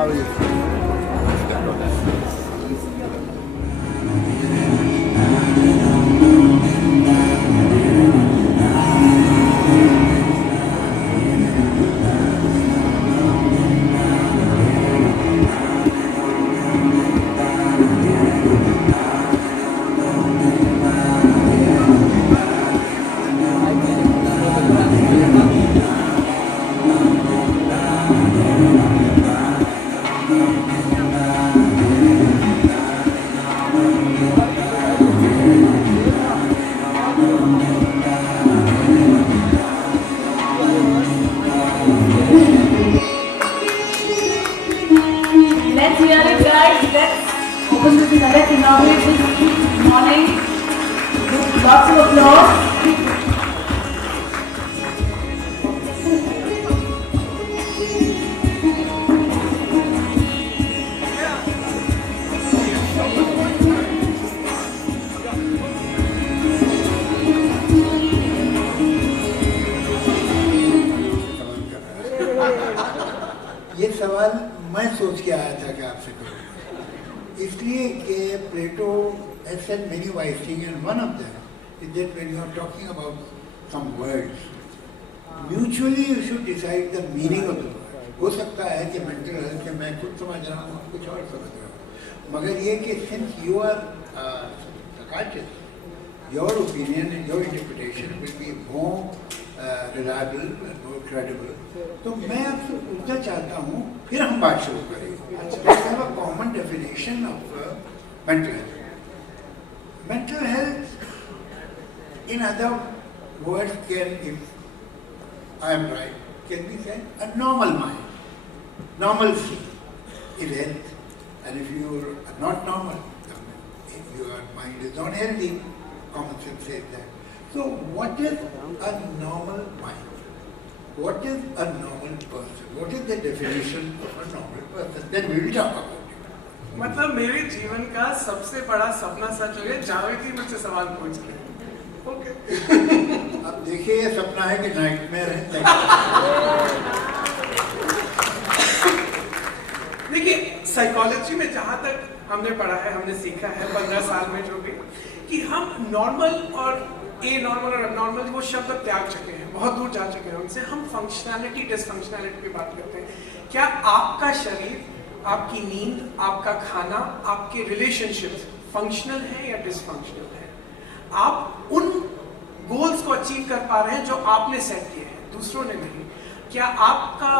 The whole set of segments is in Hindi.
how are you? Let's hear it, guys. Let's open to the direct inaugurate this morning with lots of applause. ये सवाल मैं सोच के आया था कि आपसे करूं, इसलिए कि प्लेटो has said many wise things, and one of them is that when you are talking about some words, mutually you should decide the meaning of the word. हो सकता है कि mental health से मैं कुछ समझ रहा हूँ, कुछ और समझ रहा हूँ, मगर ये कि since you are psychiatrist, your opinion and your interpretation will be more reliable and more credible. तो मैं आपसे पूछना चाहता हूँ, फिर हम बात शुरू करेंगे. Let's have a common definition of mental health. Mental health, in other words, can, if I am right, can be said a normal mind. Normalcy is health, and if you are not normal, if your mind is not healthy, common sense says that. So, what is a normal mind? What is a normal person? What is the definition of a normal person? Then we will talk about it. मतलब मेरे जीवन का सबसे बड़ा सपना सच हो गया, जावेद ही मुझसे सवाल पूछ रहे. ओके. अब देखिए ये सपना है कि नाइटमेयर है. देखिए साइकोलॉजी में जहाँ तक हमने पढ़ा है, हमने सीखा है 15 साल में जो भी, कि हम नॉर्मल और ए नॉर्मल और एबनॉर्मल वो शब्द त्याग चुके हैं, बहुत दूर जा चुके हैं उनसे. हम फंक्शनैलिटी डिसफंक्शनैलिटी की बात करते हैं. क्या आपका शरीर, आपकी नींद, आपका खाना, आपके रिलेशनशिप्स फंक्शनल है या डिसफंक्शनल है? आप उन गोल्स को अचीव कर पा रहे हैं जो आपने सेट किए हैं, दूसरों ने नहीं? क्या आपका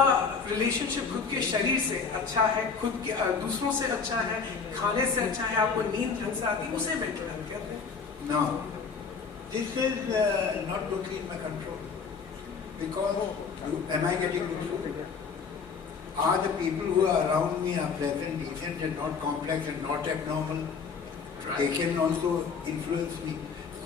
रिलेशनशिप खुद के शरीर से अच्छा है, खुद के दूसरों से अच्छा है, खाने से अच्छा है, आपको नींद ढंग से आती है? उसे मेंटल हेल्थ कहते हैं. No, this is not totally in my control. Because am I getting good food? Are the people who are around me are pleasant, decent, and not complex and not abnormal? They can also influence me.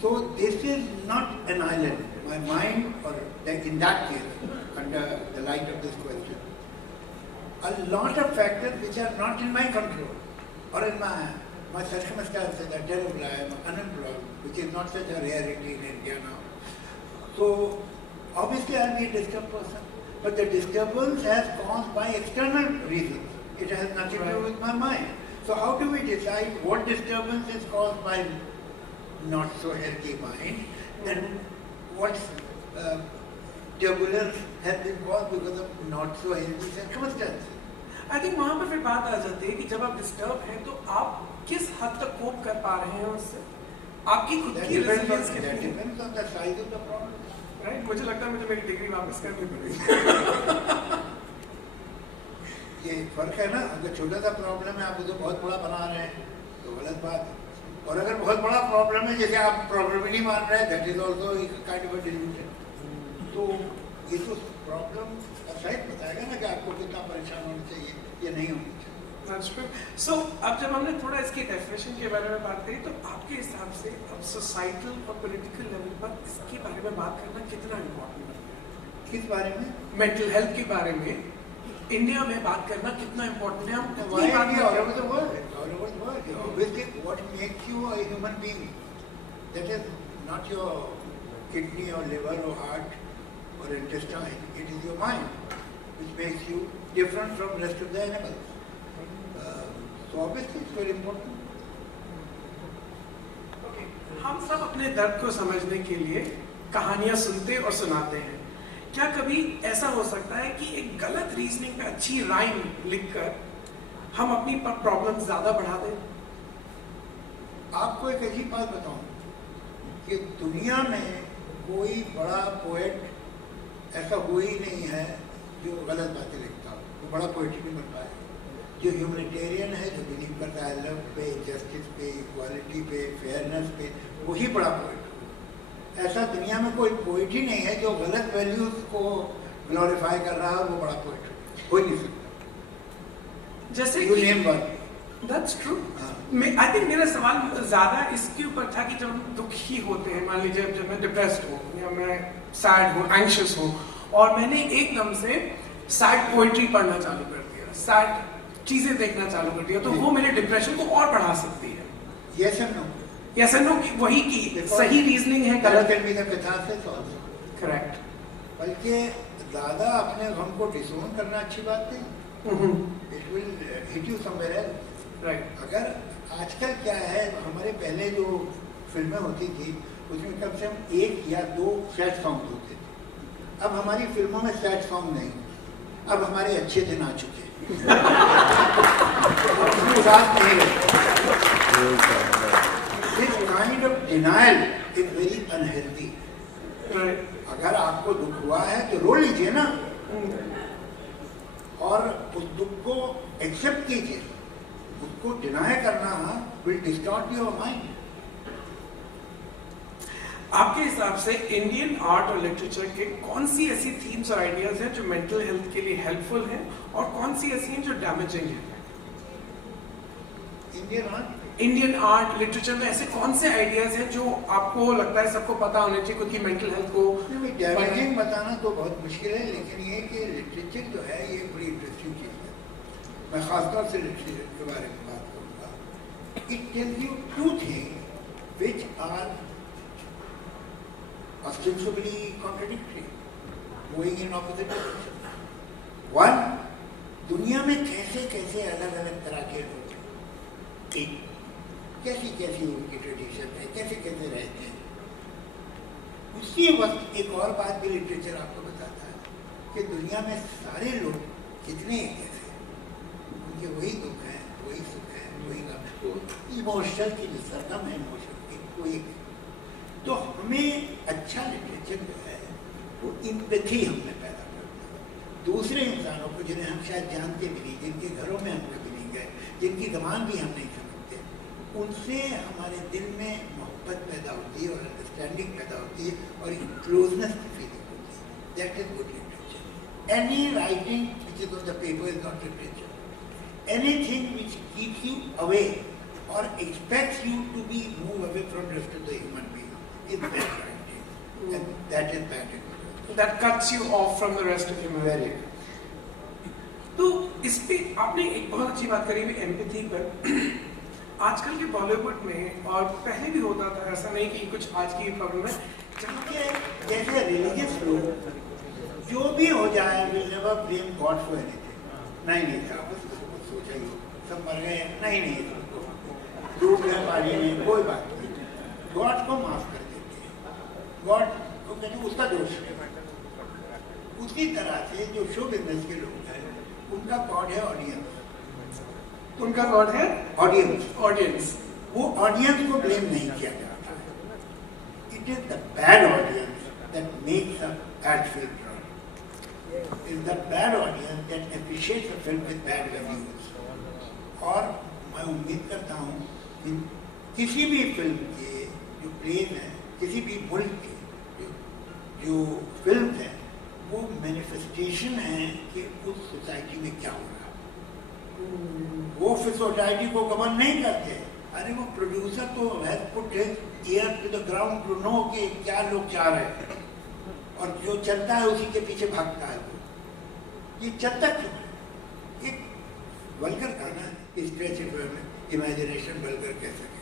So this is not an island. My mind, or in that case, under the light of this question, a lot of factors which are not in my control or in my circumstances are terrible. I am unemployed, which is not such a rarity in India now. So obviously I will be a disturbed person. But the disturbance has caused by external reasons. It has nothing to do with my mind. So how do we decide what disturbance is caused by not so healthy mind and what turbulence has been caused because of not so healthy circumstances? I think वहां पर फिर बात आ जाती है कि जब आप डिस्टर्ब हैं तो आप किस हद तक कोप कर पा रहे हैं उससे, आपकी खुद की रेजिलियंस कितनी है. राइट, मुझे लगता है मुझे मेरी डिग्री वापस करनी पड़ेगी. ये फर्क है ना. अगर छोटा सा प्रॉब्लम है आप उसे बहुत बड़ा बना रहे हैं तो गलत बात है, और अगर बहुत बड़ा प्रॉब्लम है जैसे आप प्रॉब्लम ही नहीं मान रहे हैं, that is also kind of a delusion. तो ये तो प्रॉब्लम शायद बताएगा ना कि आपको कितना परेशान होना चाहिए या नहीं होना चाहिए. So, अब जब हमने थोड़ा इसकी डेफिनेशन के बारे में बात करी, तो आपके हिसाब से अब सोसाइटल और पॉलिटिकल लेवल पर इसके बारे में बात करना कितना इम्पोर्टेंट है? किस बारे में? मेंटल हेल्थ के बारे में इंडिया में बात करना कितना इम्पोर्टेंट है? हम Why India? All over the world. All over the world. You know, basically, what makes you a human being? That is not your kidney or liver or heart or intestine. It is your mind, which makes you different from rest of the animals. So obviously it's very important. Okay. हम सब अपने दर्द को समझने के लिए कहानियां सुनते और सुनाते हैं। क्या कभी ऐसा हो सकता है कि एक गलत रीजनिंग पे अच्छी राइम लिखकर हम अपनी प्रॉब्लम ज्यादा बढ़ा दें? आपको एक ऐसी बात बताऊं कि दुनिया में कोई बड़ा पोएट ऐसा कोई नहीं है जो गलत बातें लिखता हो, वो बड़ा पोएट ही नहीं बन पाया। जो ह्यूमैनिटेरियन है, जो बिलीव करता है लव पे, जस्टिस पे, इक्वालिटी पे, फेयरनेस पे, वही बड़ा पोएट है। ऐसा दुनिया में कोई पोएट ही नहीं है जो गलत वैल्यूज को ग्लोरीफाई कर रहा है और वो बड़ा पोएट है, हो ही नहीं सकता। जैसे you name one. That's true. I think मेरा सवाल ज्यादा इसके ऊपर था कि जब हम दुखी होते हैं, मान लीजिए जब मैं डिप्रेस्ड हूँ या मैं सैड हूँ, एंग्शियस हूँ, और मैंने एकदम से सैड पोइट्री पढ़ना चालू कर दिया, सैड चीजें देखना चालू कर दिया, तो वो मेरे डिप्रेशन को और बढ़ा सकती है। यस और नो? यस और नो, वही की सही रीजनिंग है, गलत। करेक्ट। बल्कि ज्यादा अपने गम को डिसोन करना अच्छी बात नहीं। It will hit you somewhere else. Right. अगर आजकल क्या है, हमारे पहले जो फिल्में होती थी उसमें कम से कम 1 या 2 सैड सॉन्ग होते थे। अब हमारी फिल्मों में सैड सॉन्ग नहीं, अब हमारे अच्छे दिन आ चुके हैं। उदास नहीं रहते। This kind of denial is very unhealthy. अगर आपको दुख हुआ है तो रो लीजिए ना, और उस दुख को एक्सेप्ट कीजिए। उसको डिनाई करना विल डिस्टॉर्ट योर माइंड। आपके हिसाब से इंडियन आर्ट और लिटरेचर के कौन सी ऐसी थीम्स और आइडियाज हैं जो मेंटल हेल्थ के लिए हेल्पफुल हैं और कौन सी ऐसी हैं जो डैमेजिंग हैं? इंडियन आर्ट लिटरेचर में ऐसे कौन से आइडियाज हैं जो आपको लगता है सबको पता होने चाहिए खुद की मेंटल हेल्थ को? डैमेजिंग बताना तो बहुत मुश्किल है, लेकिन ये कि लिटरेचर जो है ये बड़ी इंटरेस्टिंग चीज है। मैं खासतौर से लिटरेचर के बारे में बात करूँगा। It tells you 2 things which are ostensibly contradictory, going in opposite direction. One, दुनिया में कैसे कैसे अलग अलग तरह के लोग हैं, कैसी कैसी उनकी ट्रेडिशन है, कैसे कैसे रहते हैं। उसी वक्त एक और बात भी लिटरेचर आपको बताता है कि दुनिया में सारे लोग कितने एक जैसे हैं, उनके वही दुख है, वही सुख है, वही गम है। तो इमोशनल की जो सरगम है, इमोशन की कोई, तो हमें अच्छा लिटरेचर जो है वो एम्पैथी हमें पैदा करता है दूसरे इंसानों को, जिन्हें हम शायद जानते भी नहीं, जिनके घरों में हम कभी नहीं गए, जिनकी ज़बान भी हम नहीं समझते, उनसे हमारे दिल में मोहब्बत पैदा होती है और अंडरस्टैंडिंग पैदा होती है और एक क्लोजनेस की फीलिंग होती है। That is good literature. Any writing which is on the paper is not literature. Anything which keeps you away और expects you to be move away from the rest of the human being is bad writing, and that is bad literature. That cuts you off from the rest of humanity. तो इस पे आपने एक बहुत अच्छी बात करी हुई एम्पैथी पर। आजकल के बॉलीवुड में और पहले भी होता था, ऐसा नहीं कि कुछ आज की प्रॉब्लम है, जबकि जैसे रिलीजियस लोग जो भी हो जाए will never blame God for anything. नहीं साहब, उसको कुछ सोचा ही हो, सब मर गए, नहीं डूब गए पानी में, कोई बात नहीं, गॉड को माफ कर देते हैं, गॉड को कहते हैं उसका दोष है। उसी तरह से जो शो बिजनेस के लोग हैं उनका गॉड है ऑडियंस। उनका गॉड है ऑडियंस। वो ऑडियंस को ब्लेम नहीं किया जाता है। It is the bad audience that makes a bad film run. Is the bad audience that appreciates a film with bad reviews. और मैं उम्मीद करता हूँ कि किसी भी फिल्म के जो प्लेज हैं, किसी भी मुल्क के जो फिल्म हैं, वो मैनिफेस्टेशन है कि उस सोसाइटी में क्या हो रहा है। वो फिर सोसाइटी को गवर्न नहीं करते। अरे वो प्रोड्यूसर तो has put his ear to the ground to know कि क्या लोग चाह रहे हैं, और जो चलता है उसी के पीछे भागता है। वो ये चलता क्यों है? एक वल्गर गाना है, स्ट्रेच इमेजिनेशन वल्गर कह सके।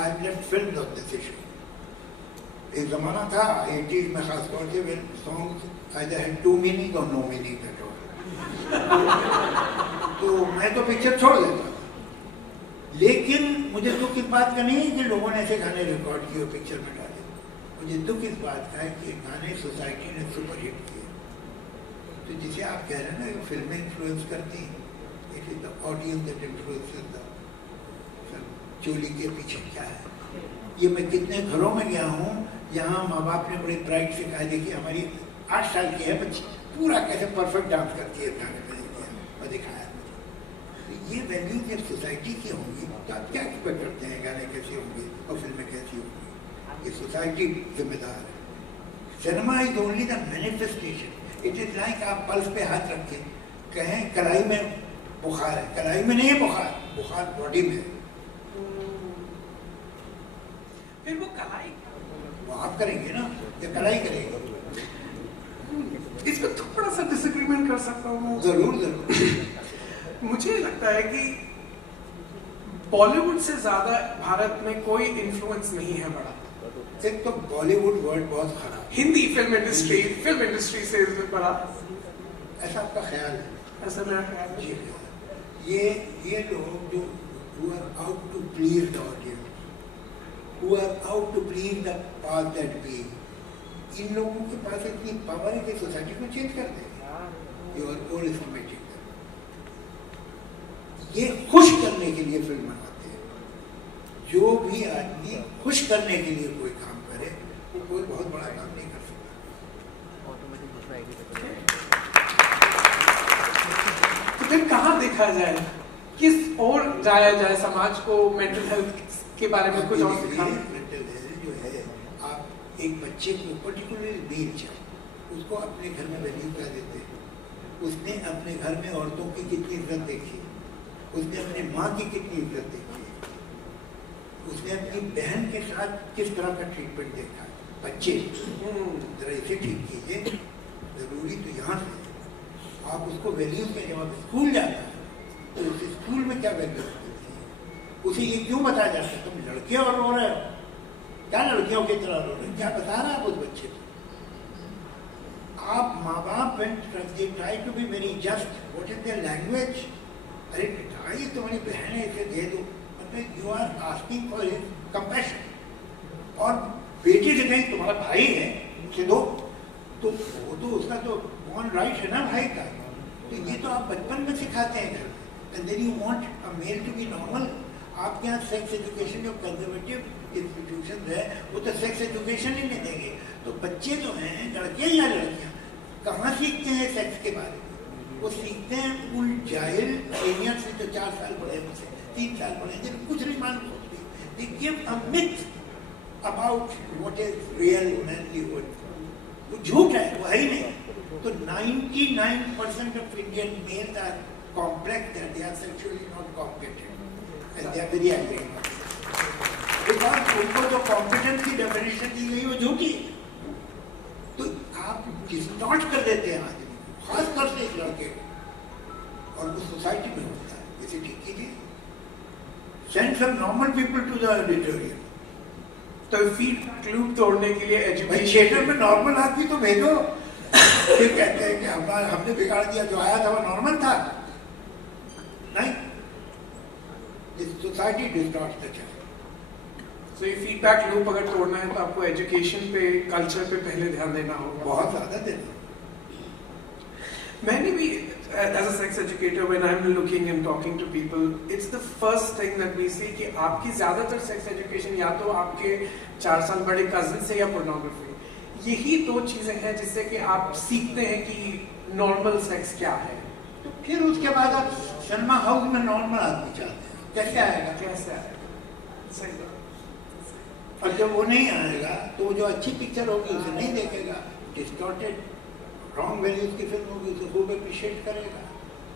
I left film of this issue. एक ज़माना था 80s में खास तौर से when songs either had 2 meaning or no meaning at all। तो मैं तो पिक्चर छोड़ देता था। लेकिन मुझे दुख इस बात का नहीं है कि लोगों ने ऐसे गाने रिकॉर्ड किए और पिक्चर में डाले। मुझे दुख इस बात का है कि गाने सोसाइटी ने सुपरहिट किए। तो जिसे आप कह रहे हैं ना फिल्में इन्फ्लुएंस करती हैं, it is the audience that influences the film. चोली के पीछे क्या है, ये मैं कितने घरों में गया हूँ, यहाँ माँ बाप ने बड़े प्राइड से कहा देखिए हमारी 8 साल की है बच्ची, पूरा कैसे परफेक्ट डांस करती है गाने में, और दिखाया। ये वैल्यू जब सोसाइटी की होंगी तो आप क्या एक्सपेक्ट करते हैं गाने कैसे होंगे और फिल्में कैसी होंगी? ये सोसाइटी जिम्मेदार है। Cinema is only the manifestation. It is like आप पल्स पे हाथ रख के कहें कलाई में बुखार है, कलाई में नहीं है बुखार, बुखार बॉडी में है। फिर वो कलाई वो आप करेंगे ना या कलाई करेंगे? इसमें थोड़ा सा डिसएग्रीमेंट कर सकता हूँ। जरूर जरूर। मुझे लगता है कि बॉलीवुड से ज्यादा भारत में कोई इन्फ्लुएंस नहीं है बड़ा। एक तो बॉलीवुड वर्ड बहुत खराब, हिंदी फिल्म इंडस्ट्री से बड़ा, ऐसा आपका ख्याल है? ऐसा मेरा ख्याल है। जी, ये लोग जो who are out to please the audience, who are out to please the path that be, इन लोगों के पास इतनी पावर है कि सोसाइटी को चेंज कर देंगे। You are all informative। ये खुश करने के लिए फिल्म बनाते हैं। जो भी आदमी खुश करने के लिए कोई काम करे वो कोई बहुत बड़ा काम नहीं कर सकता। तो फिर कहाँ देखा जाए, किस ओर जाया जाए? समाज को मेंटल हेल्थ के बारे में कुछ और सिखाएं। मेंटल हेल्थ जो है, आप एक बच्चे को पर्टिकुलरली मेल चाइल्ड, उसको अपने घर में वैल्यू क्या देते हैं? उसने अपने घर में औरतों की कितनी इज्जत देखी, उसने अपनी माँ की कितनी इज्जत देखी, उसने अपनी बहन के साथ किस तरह का ट्रीटमेंट देखा। बच्चे जरा इसे ठीक कीजिए। जरूरी तो यहाँ से आप उसको वैल्यूज में, जब आप स्कूल जाता है तो उस स्कूल में क्या वैल्यूज मिलती है, उसे ये क्यों बताया जाता है तुम लड़के और रो रहे हो, क्या लड़कियों की तरह रो रहे हो, क्या बता रहा है आप उस बच्चे को? आप माँ बाप try to be very just. What is their language? अरे ये तुम्हारी बहन है इसे दे दो, मतलब you are asking for his compassion. और बेटी से कहीं तुम्हारा भाई है उसे दो, तो वो तो उसका तो बॉर्न राइट है ना भाई का। तो ये तो आप बचपन में सिखाते हैं घर में। And then you want a male to be normal. आपके यहाँ सेक्स एजुकेशन जो कंजर्वेटिव इंस्टीट्यूशन है वो तो सेक्स एजुकेशन ही नहीं देंगे। तो बच्चे जो हैं, लड़के या लड़कियाँ, कहाँ सीखते हैं सेक्स के बारे में? वो सीखते हैं उन जाहिल सीनियर से जो 4 साल पढ़े, मुझसे 3 साल पढ़े, जिनको कुछ नहीं मालूम होती। They give a myth about what is real manlyhood। वो झूठ है, वो है ही नहीं। तो 99% of Indian males are complex, that they are sexually not competent, and they are very angry। Because उनको जो competence की definition दी गई वो झूठी है। तो आप डिस्टॉर्ट कर देते हैं आदमी, खासकर से एक लड़के को, और वो सोसाइटी में होता है। इसे ठीक कीजिए। Send some normal people to the auditorium. तो फीडबैक लूप तोड़ने के लिए एजुकेशन, थिएटर में नॉर्मल आदमी तो भेजो। फिर कहते हैं कि हमने बिगाड़ दिया, जो आया था वो नॉर्मल था। नहीं, सोसाइटी डिस्टॉर्ट द चाइल्ड। तो ये फीडबैक लूप अगर तोड़ना है तो आपको एजुकेशन पे, कल्चर पे पहले ध्यान देना होगा। बहुत ज्यादा देना। मैंने भी as a sex educator, when I'm looking and talking to people, it's the first thing that we see कि आपकी ज़्यादातर sex education या तो आपके 4 साल बड़े cousin से या pornography, यही 2 चीज़ें हैं जिससे कि आप सीखते हैं कि normal sex क्या है। तो फिर उसके बाद आप सिनेमा हाउस में नॉर्मल आदमी चाहते हैं, कैसे आएगा? कैसे आएगा? सही बात। और जब वो नहीं आएगा तो जो अच्छी पिक्चर होगी उसे नहीं देखेगा। डिस्टॉर्टेड रॉन्ग वैल्यूज की फिल्म होगी उसे खूब अप्रिशिएट करेगा।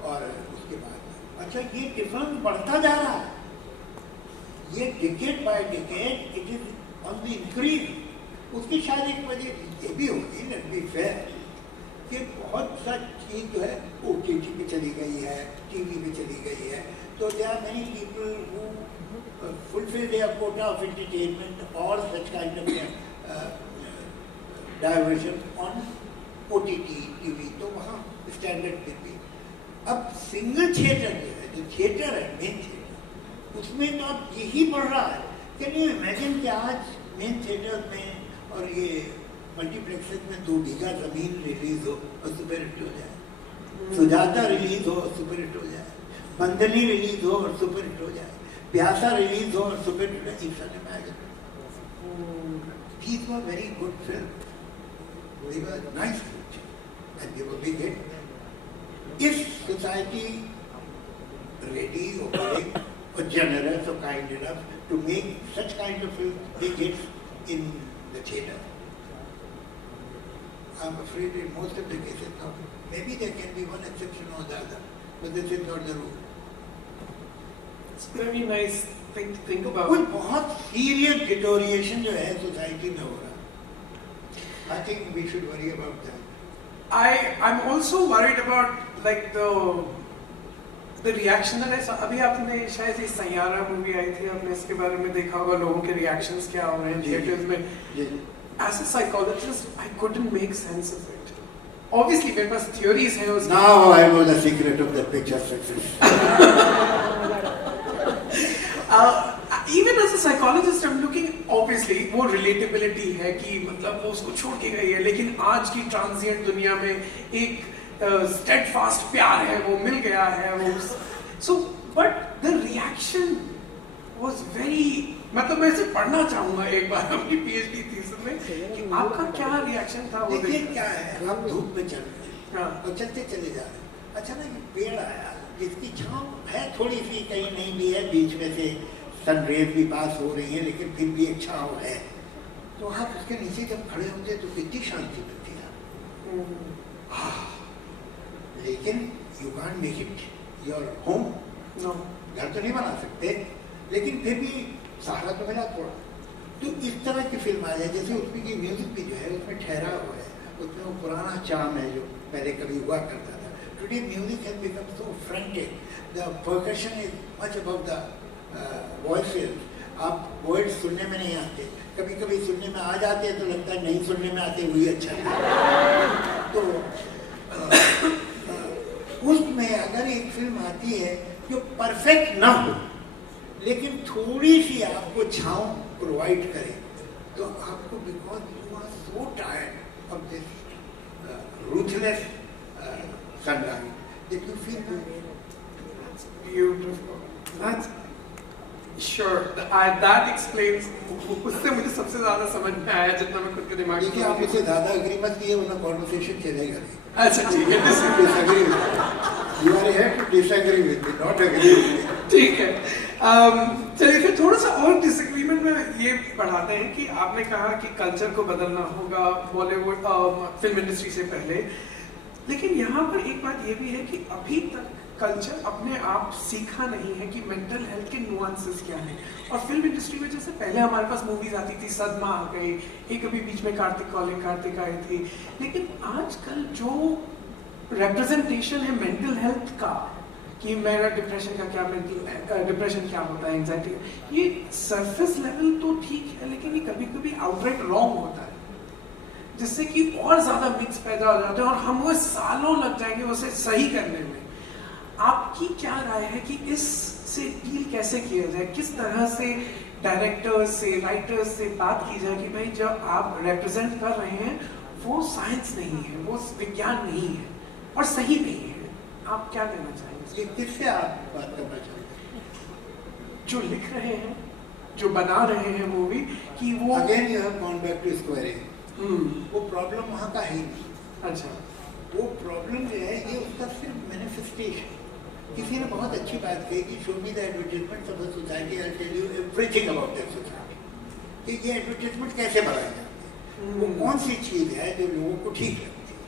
और उसके बाद अच्छा ये डिफरेंस बढ़ता जा रहा है, ये decade by decade it is on the increase. उसकी शायद एक वजह ये भी होगी, लेट बी फेयर, कि बहुत सा चीज़ जो है OTT पे चली गई है, TV पे चली गई है। तो there are many people who fulfil their quota of entertainment और such kind of diversion on OTT TV, तो वहाँ स्टैंडर्ड पे भी। अब सिंगल थिएटर जो है, जो थिएटर है मेन थिएटर, उसमें तो अब यही बढ़ रहा है। कैन यू इमेजिन कि आज मेन थिएटर में और ये मल्टीप्लेक्सेस में 2 बीघा जमीन रिलीज हो और सुपर हिट हो जाए, सुजाता रिलीज हो और सुपर हिट हो जाए, बंदनी रिलीज हो और सुपर हिट हो जाए, प्यासा रिलीज हो और सुपर हिट हो जाए, it's unimaginable. These were very good films. They were nice films and they were big hit. Is society ready or willing or generous or kind enough to make such kind of films big hits in the theatre? I'm afraid in most of the cases now, maybe there can be one exception or the other, but this is not the rule. It's a very nice thing to think about. कोई बहुत serious deterioration जो है society में हो रहा है. I think we should worry about that. I'm also worried about like the reaction that I saw. अभी आपने शायद ये सैयारा मूवी आई थी, आपने इसके बारे में देखा होगा, लोगों के reactions क्या हो रहे हैं थिएटर्स में. As a psychologist, I couldn't make sense of it. Obviously, मेरे पास theories हैं उसकी. Now I know the secret of that picture's success. Even as a psychologist, I'm looking, obviously, वो relatability है कि मतलब वो उसको छोड़ के गई है, लेकिन आज की transient दुनिया में एक steadfast प्यार है, वो मिल गया है, वो so but the reaction was very, मतलब मैं इसे पढ़ना चाहूँगा एक बार अपनी PhD thesis में कि आपका क्या reaction था वो. देखिए क्या है, हम धूप में चल रहे हैं और चलते चले जा रहे हैं, अचानक एक पेड़ आया जिसकी छांव है थोड़ी सी, कहीं नहीं भी है, बीच में से सनरेज भी पास हो रही है, लेकिन फिर भी एक छांव है, तो आप उसके नीचे जब खड़े होंगे तो कितनी शांति मिलती है. लेकिन you can't make it your home. घर तो नहीं बना सकते, लेकिन फिर भी सहारा तो मिला थोड़ा. तो इस तरह की फिल्म आ जाए, जैसे उसमें की म्यूजिक भी जो है उसमें ठहरा हुआ है, उसमें वो पुराना चार्म है जो पहले कभी हुआ करता था. Today music has become so frantic. The percussion is much above the voices. आप words सुनने में नहीं आते, कभी कभी सुनने में आ जाते हैं तो लगता है नहीं सुनने में आते वही अच्छा है. तो उसमें अगर एक फिल्म आती है जो परफेक्ट ना हो लेकिन थोड़ी सी आपको छांव प्रोवाइड करे, तो आपको because you are so tired of this ruthless sunlight that you feel good. That's beautiful. That's sure. That explains. उससे मुझे सबसे ज़्यादा समझ में आया जितना मैं खुद के दिमाग में. देखिए आप मुझसे ज़्यादा agree मत कीजिए, वरना conversation चलेगा नहीं. अच्छा ठीक है. Disagree with me. You are here to disagree with me, not agree with me. ठीक है. चलिए फिर थोड़ा सा और डिसएग्रीमेंट में ये बढ़ाते हैं कि आपने कहा कि कल्चर को बदलना होगा बॉलीवुड फिल्म इंडस्ट्री से पहले, लेकिन यहाँ पर एक बात ये भी है कि अभी तक कल्चर अपने आप सीखा नहीं है कि मेंटल हेल्थ के नुआंसेस क्या हैं. और फिल्म इंडस्ट्री में जैसे पहले हमारे पास मूवीज आती थी, सदमा आ गई, एक अभी बीच में कार्तिक आई थी, लेकिन आजकल जो रिप्रेजेंटेशन है मेंटल हेल्थ का कि मेरा डिप्रेशन का क्या, डिप्रेशन क्या होता है, एंजाइटी, ये सरफेस लेवल तो ठीक है, लेकिन ये कभी कभी आउटराइट रॉन्ग होता है, जिससे कि और ज्यादा मिक्स पैदा हो जाते हैं और हम वो सालों लग जाएंगे उसे सही करने में. आपकी क्या राय है कि इससे डील कैसे किया जाए, किस तरह से डायरेक्टर्स से, राइटर्स से बात की जाए कि भाई जो आप रिप्रेजेंट कर रहे हैं वो साइंस नहीं है, वो विज्ञान नहीं है और सही नहीं है. आप क्या कहना चाहेंगे? किससे आप बात करना चाहते हैं? जो लिख रहे हैं, जो बना रहे हैं मूवी, कि वो again you have gone back to square. वो प्रॉब्लम वहाँ का है नहीं. अच्छा, वो प्रॉब्लम जो है ये उसका सिर्फ मैनिफेस्टेशन. किसी ने बहुत अच्छी बात कही कि show me the advertisement of the society, I tell you everything about that society. कि ये एडवर्टाइजमेंट कैसे बनाए जाते हैं, वो कौन सी चीज़ है जो लोगों को ठीक लगती है.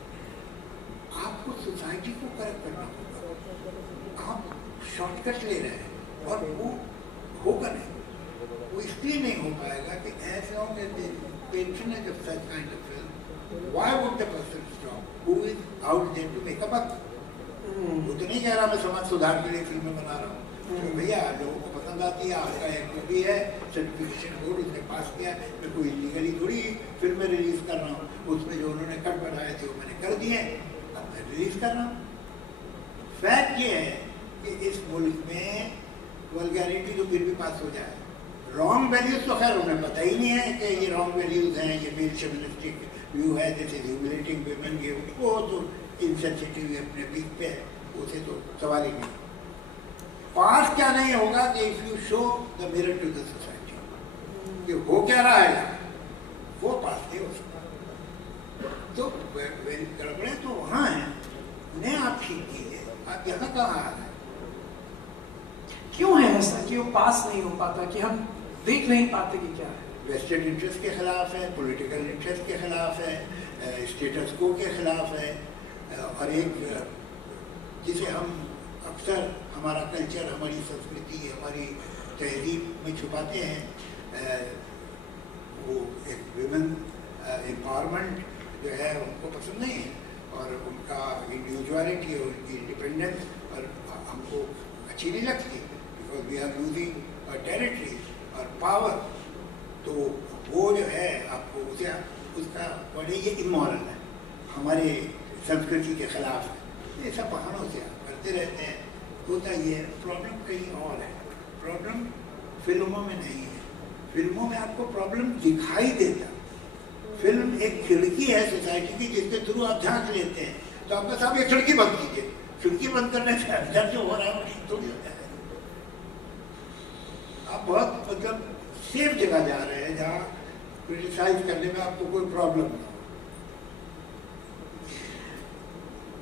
आपको सोसाइटी को करेक्ट करना होगा. आप शॉर्टकट ले रहे हैं और वो होगा नहीं. वो इसलिए नहीं हो पाएगा कि as long as the patronage of such kind of film, why would the person stop who is out there to make a buck? वो तो नहीं कह रहा मैं समाज सुधार के लिए फिल्में बना रहा हूँ. तो भैया लोगों को पसंद आती है, आपका एक भी है सर्टिफिकेशन बोर्ड उसने पास किया, मैं कोई इलीगली थोड़ी फिल्में रिलीज कर रहा हूँ. उसमें जो उन्होंने कट बनाए थे वो मैंने कर दिए, अब मैं रिलीज कर रहा हूँ. फैक्ट ये है कि इस मुल्क में वल्गैरिटी तो पास हो जाए। रॉन्ग वैल्यूज तो खैर उन्हें पता ही नहीं है कि ये रॉन्ग वैल्यूज हैं, ये मेल फेमिनिस्टिक व्यू है, दिस इज ह्यूमिलेटिंग वुमेन, ये वो तो इनसेंसिटिव अपने पीक पे है, उसे तो सवाल ही नहीं। पास क्या नहीं होगा कि if you show the mirror to the society कि हो क्या रहा है, वो पास नहीं हो सकता। तो गड़बड़े तो वहाँ हैं, उन्हें आप ठीक कीजिए, आप यहाँ कहाँ आ रहे हैं? क्यों है ऐसा कि वो पास नहीं हो पाता, कि हम देख नहीं पाते कि क्या है? वेस्टेड इंटरेस्ट के खिलाफ है, पॉलिटिकल इंटरेस्ट के खिलाफ है, स्टेटस को के खिलाफ है, और एक जिसे हम अक्सर हमारा कल्चर, हमारी संस्कृति, हमारी तहजीब में छुपाते हैं, वो एक विमेन एम्पावरमेंट जो है उनको पसंद नहीं है, और उनका इंडिविजुअलिटी और उनकी इंडिपेंडेंस और हमको अच्छी नहीं लगती, because we are losing territory और पावर। तो वो जो है आपको उसे उसका बड़े ये इमोरल है, हमारे संस्कृति के खिलाफ है, ये सब बहानों से आप करते रहते हैं। होता ये प्रॉब्लम कहीं और है, प्रॉब्लम फिल्मों में नहीं है। फिल्मों में आपको प्रॉब्लम दिखाई देता, फिल्म एक खिड़की है सोसाइटी की जिसके थ्रू आप झांक लेते हैं। तो आप बस आप ये खिड़की बंद कीजिए, खिड़की बंद करने से अंदर जो हो रहा है वो ठीक थोड़ी होता है। आप बहुत मतलब सेफ जगह जा रहे हैं जहाँ क्रिटिसाइज करने में आपको कोई प्रॉब्लम नहीं।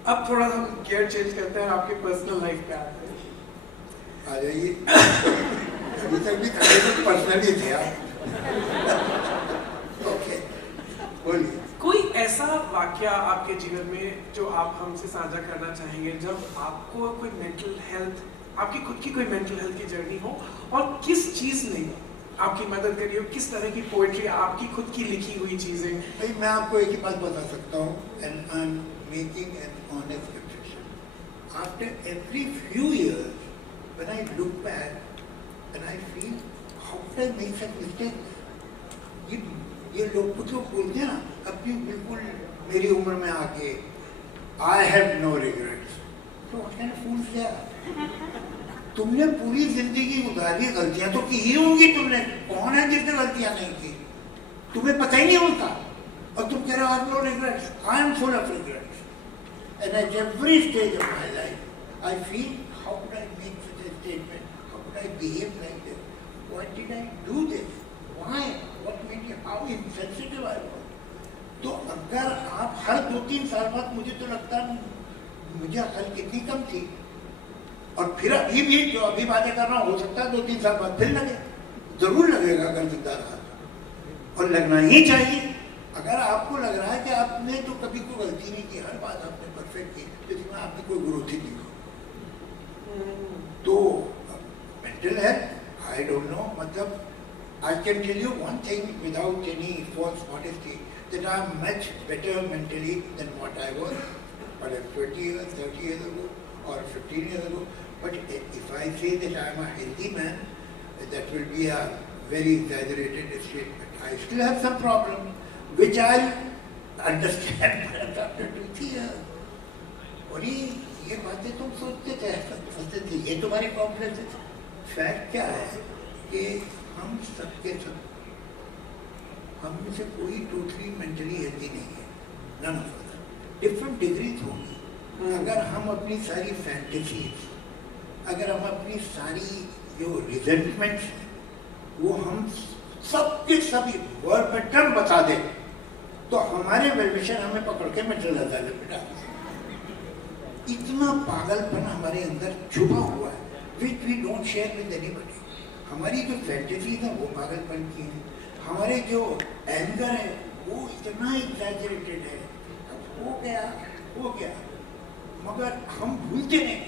अब थोड़ा हम गियर चेंज करते हैं, आपके पर्सनल लाइफ पे आते हैं। आ जाइए। अभी तक भी तो पर्सनली थे आप। ओके, बोलिए। कोई ऐसा वाकया आपके जीवन में जो आप हमसे साझा करना चाहेंगे, जब आपको कोई मेंटल हेल्थ, आपकी खुद की कोई मेंटल हेल्थ की जर्नी हो, और किस चीज ने आपकी मदद करी हो, किस तरह की पोएट्री, आपकी खुद की लिखी हुई चीजें? भाई मैं आपको एक ही बात बता सकता हूँ, and I am making an honest confession. After every few years when I look back and I feel how did I make such mistake. ये लोग कुछ लोग बोलते हैं ना, अपनी बिल्कुल मेरी उम्र में आके आई हैव नो रिग्रेट्स, तो what kind of fools they are. तुमने पूरी जिंदगी गुजारी, गलतियां तो की ही होंगी तुमने, कौन है जिसने गलतियां नहीं की? तुम्हें पता ही नहीं होता और तुम कह रहे हो I have no regrets. I am full of regrets and at every stage of my life I feel how could I make such a statement, how could I behave like this, what did I do this, why, what made me, how insensitive I was. तो अगर आप हर 2-3 साल बाद, मुझे तो लगता है मुझे अकल कितनी कम थी, और फिर अभी भी जो अभी बातें कर रहा हूँ, हो सकता है 2-3 साल बाद फिर लगे, जरूर लगेगा अगर जिंदा रहा, और लगना ही चाहिए। अगर आपको लग रहा है कि आपने तो कभी कोई गलती नहीं की, हर बात आपने परफेक्ट की, तो इसमें आपने कोई ग्रोथ ही नहीं की। तो mental health I don't know, मतलब I can tell you one thing without any false modesty, that I am much better mentally than what I was, whether 20 years, 30 years ago, or 15 years ago. But if I say that I am a healthy man, that will be a very exaggerated statement. I still have some problem, which I understand after 2-3 years. और ये बातें तुम सोचते थे, ये तुम्हारे कॉम्प्लेक्स है। फैक्ट क्या है कि हम सबके सब, हम में से कोई टोटली मेंटली हेल्दी नहीं है, none of us, different degrees होंगी। अगर हम अपनी सारी फैंटेसीज, अगर हम अपनी सारी जो रिजेंटमेंट्स हैं, वो हम सबके सभी वर्बटम बता दें, तो हमारे वेलविशर हमें पकड़ के मेंटल अदालत में डाल दें। इतना पागलपन हमारे अंदर छुपा हुआ है, which we don't share with anybody. हमारी जो फैंटेसीज है वो पागलपन की है, हमारे जो एंगर है वो इतना एग्जैजरेटेड है, अब हो गया, मगर हम भूलते नहीं।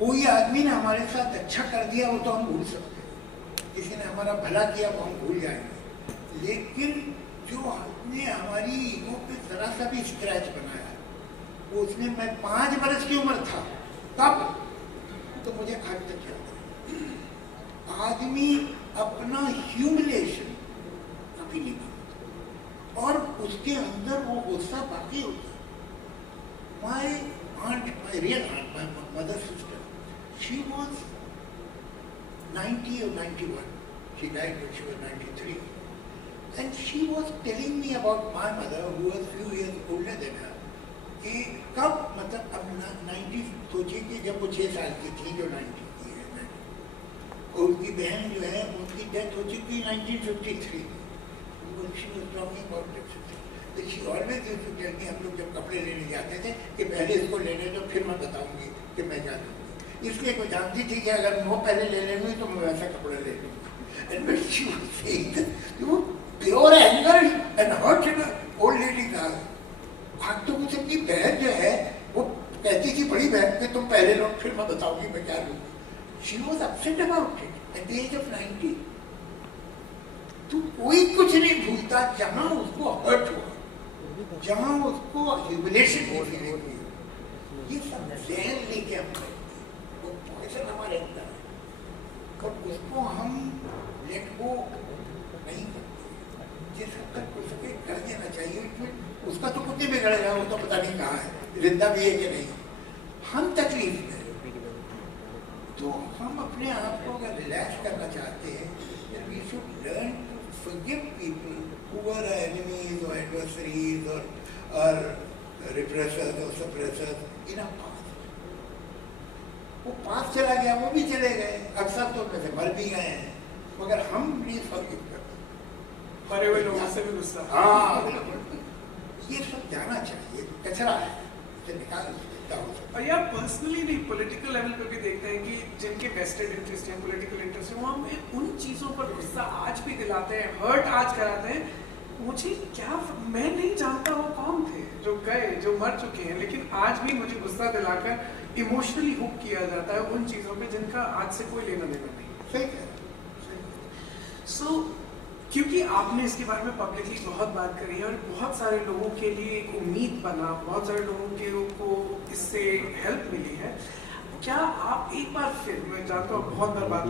कोई आदमी ने हमारे साथ अच्छा कर दिया वो तो हम भूल सकते हैं, किसी ने हमारा भला किया वो हम भूल जाएंगे, लेकिन जो आपने हमारी ईगो पे जरा सा भी स्क्रैच बनाया, वो उसमें मैं 5 बरस की उम्र था तब, तो मुझे आज तक याद है। आदमी अपना ह्यूमिलेशन कभी नहीं करता, और उसके अंदर वो गुस्सा बाकी होता है। My real aunt, my mother's sister, she was 90 or 91. She died when she was 93. And she was telling me about my mother, who was few years older than her, कि कब मतलब अब 90 सोचिए कि जब वो 6 साल की थी जो 90 की है, और उनकी बहन जो है उनकी डेथ हो चुकी 1953. She was talking about it. So she always used to tell me, हम लोग जब कपड़े लेने जाते थे कि पहले इसको लेने दो फिर मैं बताऊंगी कि मैं क्या दूंगी. इसलिए वो जानती थी कि अगर वो पहले ले लेंगी तो मैं वैसा कपड़ा ले लूँगी. And when she was saying that, you pure anger and hurt in an old lady का. आज तो मुझे अपनी बहन जो है वो कहती थी बड़ी बहन कि तुम पहले लो फिर मैं बताऊंगी मैं क्या लूँगी. She was upset about it at the age of 90. तो कोई कुछ नहीं भूलता जहाँ उसको हर्ट हुआ, जहाँ उसको ह्यूमिलेशन हुई. ये सब जहन लेके हम वो पॉइजन हमारे अंदर है और उसको हम लेट गो नहीं करते. जिस हद तक हो सके कर देना चाहिए. उसका तो कुछ नहीं बिगड़ेगा, वो तो पता नहीं कहाँ है, जिंदा भी है कि नहीं. हम तकलीफ में तो हम अपने आप को अगर रिलैक्स करना चाहते हैं, then we should learn to forgive people who are our enemies or adversaries or repressors or suppressors in our past. वो पास चला गया, वो भी चले गए, अक्सर तो उनमें से मर भी गए हैं, मगर हम नहीं फॉरगिव करते. मरे हुए लोगों से भी गुस्सा. हाँ, ये सब जाना चाहिए. कचरा है, इसे निकाल देता हो. और यार पर्सनली नहीं, पॉलिटिकल लेवल पर भी देखते हैं कि जिनके वेस्टेड इंटरेस्ट हैं, पॉलिटिकल इंटरेस्ट है, वो हमें उन चीज़ों पर गुस्सा आज भी दिलाते हैं, हर्ट आज कराते हैं. मुझे क्या, मैं नहीं जानता वो कौन थे जो गए, जो मर चुके हैं, लेकिन आज भी मुझे गुस्सा दिलाकर इमोशनली हुक किया जाता है उन चीज़ों पे जिनका आज से कोई लेना देना नहीं. सही है. सो क्योंकि आपने इसके बारे में पब्लिकली बहुत बात करी है और बहुत सारे लोगों के लिए एक उम्मीद बना, बहुत सारे लोगों को इससे हेल्प मिली है, क्या आप एक बार फिर, मैं जानता हूँ बहुत बार बात